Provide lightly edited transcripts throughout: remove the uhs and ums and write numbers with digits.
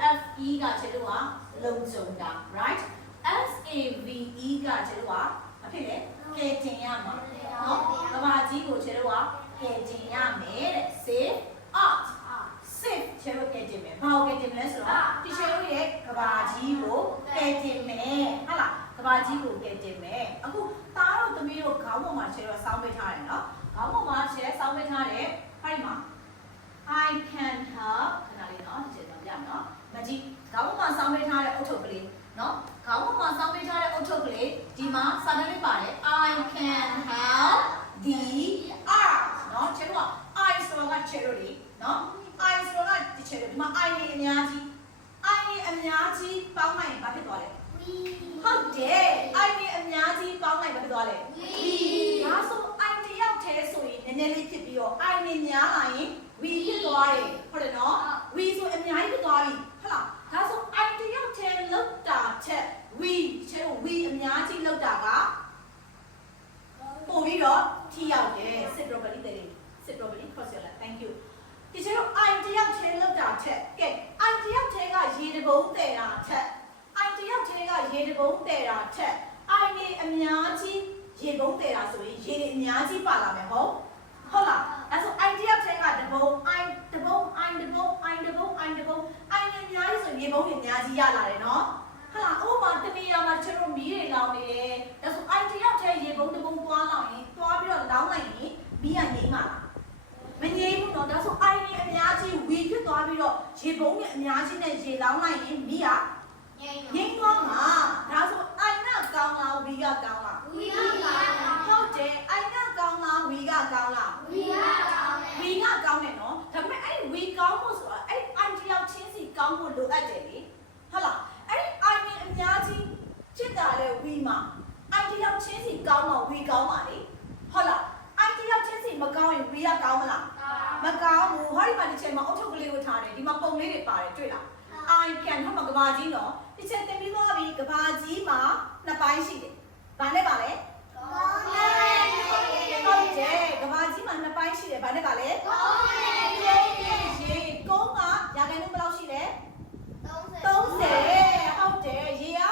SAFE ကခြေလို့ကလုံခြုံတာ right SAVE ကခြေလို့ကအဖြစ်လေကဲတင်ရမှာနော်ကဘာကြီးကိုခြေလို့ကဲတင်ရမယ်တဲ့ save art save ခြေလို့ကဲတင်မယ်ဘာကိုကဲတင်မလဲဆိုတော့ဒီခြေလို့ရဲ့ကဘာကြီးကိုကဲတင်မယ်ဟုတ်လားကဘာကြီးကိုကဲတင်မယ်အခုသားတို့သမီးတို့ခေါင်းပေါ်မှာခြေလို့စောင်းပေးထားတယ်နော်ခေါင်းပေါ်မှာခြေစောင်းပေးထားတယ်အဲ့ဒီမှာ I can help ခဏလေးနော်ဒီချက်တော့ပြနော်မကြည့်ခေါင်းပေါ်မှာစောင်းပေးထားတဲ့အုတ်ထုတ်ကလေးနော်ခေါင်းပေါ်မှာစောင်းပေးထားတဲ့အုတ်ထုတ်ကလေးဒီမှာစာတန်းလေးပါတယ် I can help the art နော်ချက်တော့ I ဆိုတာကချက်လို့လေနော် I ဆိုတာကဒီချက်လို့ဒီမှာ I နေအများကြီး I နေအများကြီးပေါင်းလိုက်ရင်ဘာဖြစ်သွားလဲဟုတ်တယ် I နေအများကြီးပေါင်းလိုက်ဘာဖြစ်သွားလဲဒါဆို I တယောက်တည်းဆိုရင်နည်းနည်းလေးဖြစ်ပြီးတော့ I နေများလာရင် we ဖြစ်သွားတယ်ဟုတ်တယ်နော် we ဆိုအများကြီးဖြစ်သွားပြီဟုတ်လားဒါဆို I တယောက်တည်းလောက်တာချက် we ချက် we အများကြီးလောက်တာကပို့ပြီးတော့ t ရောက်တယ် sit properly တဲ့ sit properly cross your leg thank you ဒီချက်တော့ I တယောက်တည်းလောက်တာချက်ကဲ I တယောက်တည်းကရေတပုံးတဲ့တာချက် I တယောက်တည်းကရေတပုံးတဲ့တာချက် I နေအများကြီးရေပုံးတဲ့တာဆိုရင်ရေတွေအများကြီးပါလာမယ်ဟုတ်လားအဲဆို I တယောက်တည်းကတပုံး I တပုံး I တပုံး I တပုံး I တပုံး I နေအများကြီးဆိုရေပုံးတွေအများကြီးရလာတယ်နော်ဟုတ်လားဥပမာတနေရာမှာကျွန်တော်မီးတွေလောင်နေတယ်ဒါဆို I တယောက်တည်းရေပုံးတပုံးသွားလောင်ရင်သွားပြီးတော့လောင်းလိုက်ရင်မီးကငြိမ်းပါလားမငြိမ်းဘူးနော်ဒါဆို I နေအများကြီး we ဖြစ်သွားပြီးတော့ရေပုံးတွေအများကြီးနဲ့ရေလောင်းလိုက်ရင်မီးကငြိမ်းသွားမှာဒါဆို I ကကောင်းလား we ကကောင်းလား we ကကောင်းဟုတ်တယ် I ကကောင်းလား we ကကောင်းလား we ကကောင်းတယ် we ကကောင်းတယ်နော်ဒါပေမဲ့အဲ့ we ကောင်းဖို့ဆိုတာအဲ့ I တယောက်ချင်းစီကောင်းဖို့လိုအပ်တယ်လေဟုတ်လားအဲ့ I နေအများကြီးချစ်တာလေ we မှာ I တယောက်ချင်းစီကောင်းမှ we ကောင်းပါလေဟုတ်လား I တယောက်ချင်းစီမကောင်းရင် we ကကောင်းမလားမကောင်းဘူးဟောဒီမှာဒီချိန်မှာအုတ်ထုတ်ကလေးကိုထားတယ်ဒီမှာပုံလေးတွေပါတယ်တွေ့လား I can ဟောမှာကဘာကြီးနော်ဒီချက်တင်ပြီးသွားပြီကဘာကြီးမှာနှစ်ပိုင်းရှိတယ်ဘာနဲ့ပါလဲဟုတ်တယ်ကဘာကြီးမှာနှစ်ပိုင်းရှိတယ်ဘာနဲ့ပါလဲရေကုန်းကရာခိုင်နှုန်းဘယ်လောက်ရှိလဲ30ဟုတ်တယ်ရေက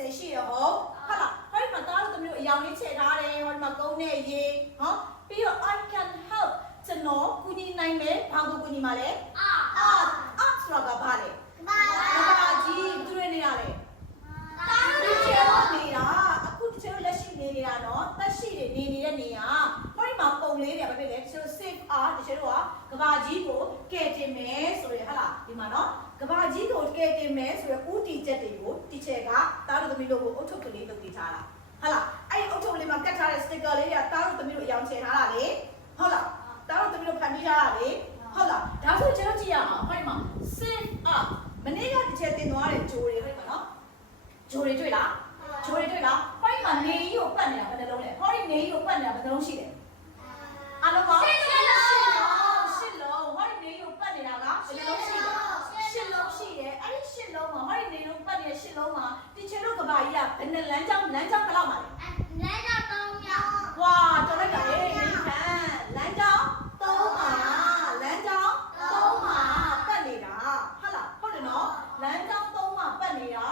80ရှိရဟုတ်ဟုတ်လားဟောဒီမှာသားတို့သမီးတို့အယောင်လေးချက်ထားတယ်ဟောဒီမှာကုန်းနဲ့ရေဟောပြီးတော့ I can help ကျွန်တော်ကူညီနိုင်မယ်ဘာကိုကူညီမှာလဲartဆိုတာကဘာလဲကဘာကြီးသူတွေနေရလဲဒီချေလို့နေတာအခုဒီချေလို့လက်ရှိနေနေတာနော်သက်ရှိတွေနေနေတဲ့နေရာဟောဒီမှာပုံလေးတွေဘာဖြစ်လဲဒီချေလို့ save art ဒီချေလို့ကဘာကြီးကိုကဲတင်မယ်ဆိုရဟလားဒီမှာနော်ကဘာကြီးကိုကဲတင်မယ်ဆိုရဦးတီချက်တွေကိုတီချက်ကတားတို့သမီးတို့ကိုအုတ်ထုတ်ကလေးလုပ်ပေးထားတာဟုတ်လားအဲ့ဒီအုတ်ထုတ်လေးမှာကတ်ထားတဲ့ sticker လေးတွေကတားတို့သမီးတို့အယောင်ချယ်ထားတာလေဟုတ်လားတားတို့သမီးတို့ဖန်တီးထားတာလေဟုတ်လားဒါဆိုကျွန်တော်ကြည့်ရအောင်ဟောဒီမှာ save up မနေ့ကတစ်ချက်တင်သွားတဲ့ဂျိုးတွေဟဲ့ပါနော်ဂျိုးတွေတွေ့လားဟောဒီမှာနေကြီးကိုပတ်နေတာဘယ်နှလုံးလဲဟောဒီနေကြီးကိုပတ်နေတာဘယ်နှလုံးရှိလဲအားလုံးပါ8လုံးဟောဒီနေကြီးကိုပတ်နေတာကဘယ်နှလုံးရှိလဲ8လုံးရှိတယ်အဲ့ဒီ8လုံးမှာဟောဒီနေလုံးပတ်နေတဲ့8လုံးမှာဒီချေတို့ကဘာကြီးကဘယ်နှလမ်းကြောင်းဘယ်လောက်မှာလဲလမ်းကြောင်း3ရောက်ဝါတော်လိုက်တာလေနေခံလမ်းကြောင်း3မှာလမ်းကြောင်း3မှာပတ်နေတာဟုတ်လားဟုတ်တယ်နော်လမ်းကြောင်း3မှာပတ်နေတာ